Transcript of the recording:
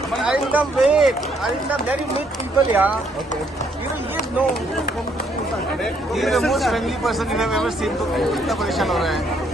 the very meet people, yeah. Okay. You will give no. He is the most friendly person you have ever seen. तो कितना परेशान हो रहा है?